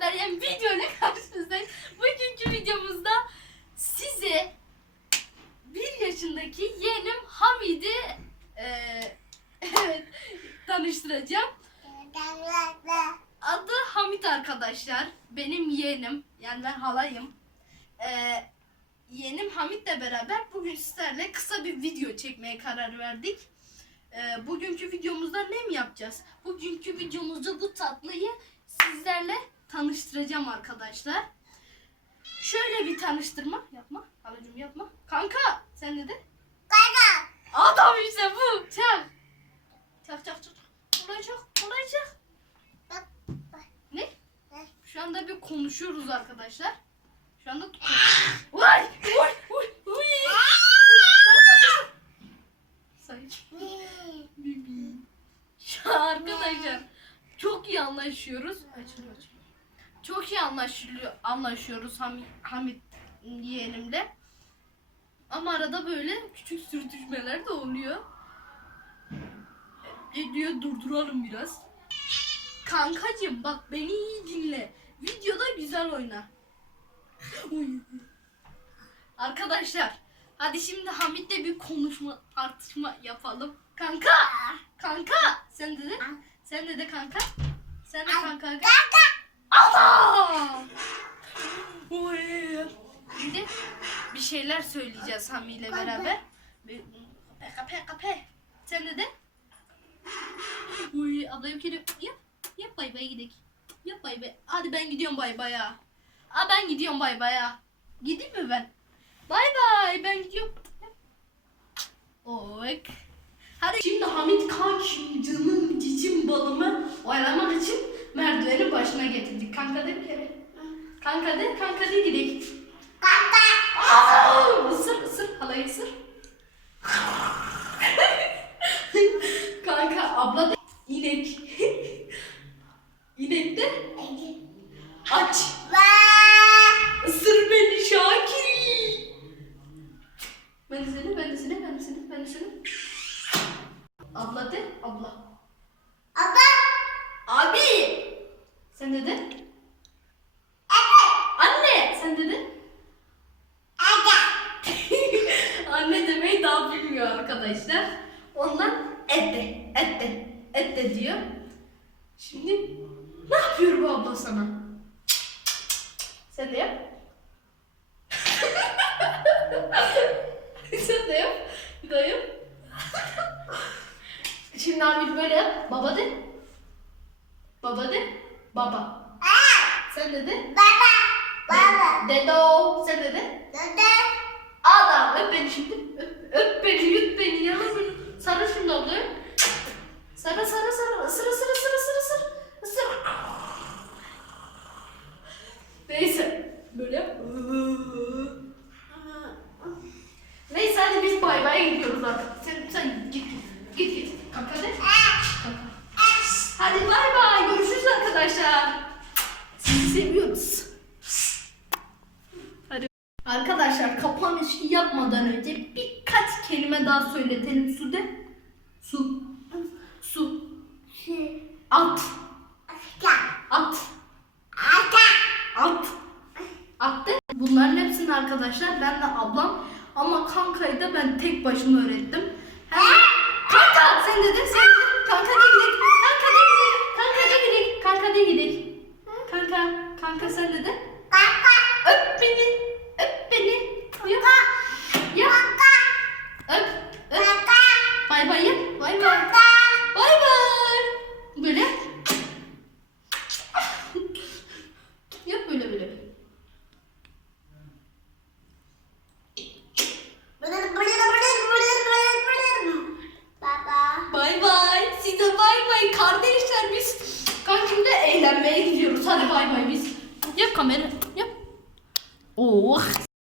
Meryem video ile karşınızdayım. Bugünkü videomuzda size bir yaşındaki yeğenim Hamid'i evet tanıştıracağım. Adı Hamit arkadaşlar. Benim yeğenim. Yani ben halayım. Eee yeğenim Hamit'le beraber bugün sizlerle kısa bir video çekmeye karar verdik. Eee, bugünkü videomuzda ne mi yapacağız? Bugünkü videomuzda bu tatlıyı sizlerle tanıştıracağım arkadaşlar. Şöyle bir tanıştırma. Yapma. Halacığım yapma. Kanka sen ne de? Adam işte bu. Çak. Çak çak çak. Kolay çak. Kolay çak. Ne? Şu anda bir konuşuyoruz arkadaşlar. Şu anda Vay! Vay! Vay! Vay! Sakin. Bibi. Şu an arkadaşlar çok iyi anlaşıyoruz. Açılıyor açılıyor. Çok iyi anlaşılıyor, anlaşıyoruz Hamit, Hamit yeğenimle. Ama arada böyle küçük sürtüşmeler de oluyor. E, diyor durduralım biraz. Kankacım bak beni iyi dinle. Videoda güzel oyna. Arkadaşlar hadi şimdi Hamit'le bir konuşma tartışma yapalım. Kanka! Kanka! Sen de de. Sen de de kanka. Sen de kanka. Kanka! Allah! Oy. Şimdi bir şeyler söyleyeceğiz Hami ile beraber. Kape kape kape. Sen de de. Uy ablayım geliyor. Yap. Yap bay bay gidelim. Yap bay bay. Hadi ben gidiyorum bay baya. Aa ben gidiyorum bay baya. Gideyim mi ben? Bay bay ben gidiyorum. Oy. Hadi şimdi Hamit kankim canım cicim balımı oyalamak için başına getirdik. Kanka de bir kere. Kanka de, kanka de gidelim. Aa, ısır ısır halayı ısır. Kanka abla da inek. inek de aç. Isır beni Şakir. Ben de seni, ben de seni, ben de seni, ben de seni. Abla de, abla. Abi. Sen de de. Anne. Sen de de. Anne demeyi daha bilmiyor arkadaşlar. Ondan et de, et de, et de diyor. Şimdi ne yapıyor bu abla sana? Sen de yap. Sen de yap. Bir daha yap. Şimdi Hamit böyle yap. Baba de. Baba de. Baba. Sen de de. Dedo. Sen de de. Adam öp beni şimdi. Öp, öp beni, yut beni, yalın beni. Sarı şimdi ablaya. Sarı sarı sarı. Isır ısır ısır ısır ısır. Isır. Neyse. Böyle yap. Neyse hadi biz bay bay gidiyoruz artık. Sen, sen git git. Git. Kalk hadi. Kalk. Hadi bay bay. Görüşürüz arkadaşlar. Sizi seviyoruz. Hadi. Arkadaşlar kapanış yapmadan önce birkaç kelime daha söyletelim. Su de. Su. Su. At. At. At. At de. Bunların hepsini arkadaşlar ben de ablam ama kankayı da ben tek başıma öğrettim. Hemen- Kanka sen de de sen de kanka de gidelim. Kanka de gidelim. Kanka de gidelim. Kanka de gidelim. Kanka kanka sen de de. Öp beni. Öp beni. Yap. Yap. Öp. Öp. Bay bay. Bay bay. Bay bay. Böyle. yap. Yap böyle böyle. Bay bay. Size bay bay kardeşler biz. Kankimle eğlenmeye gidiyoruz. Hadi bay bay biz. Yap kamera. Yap. Oh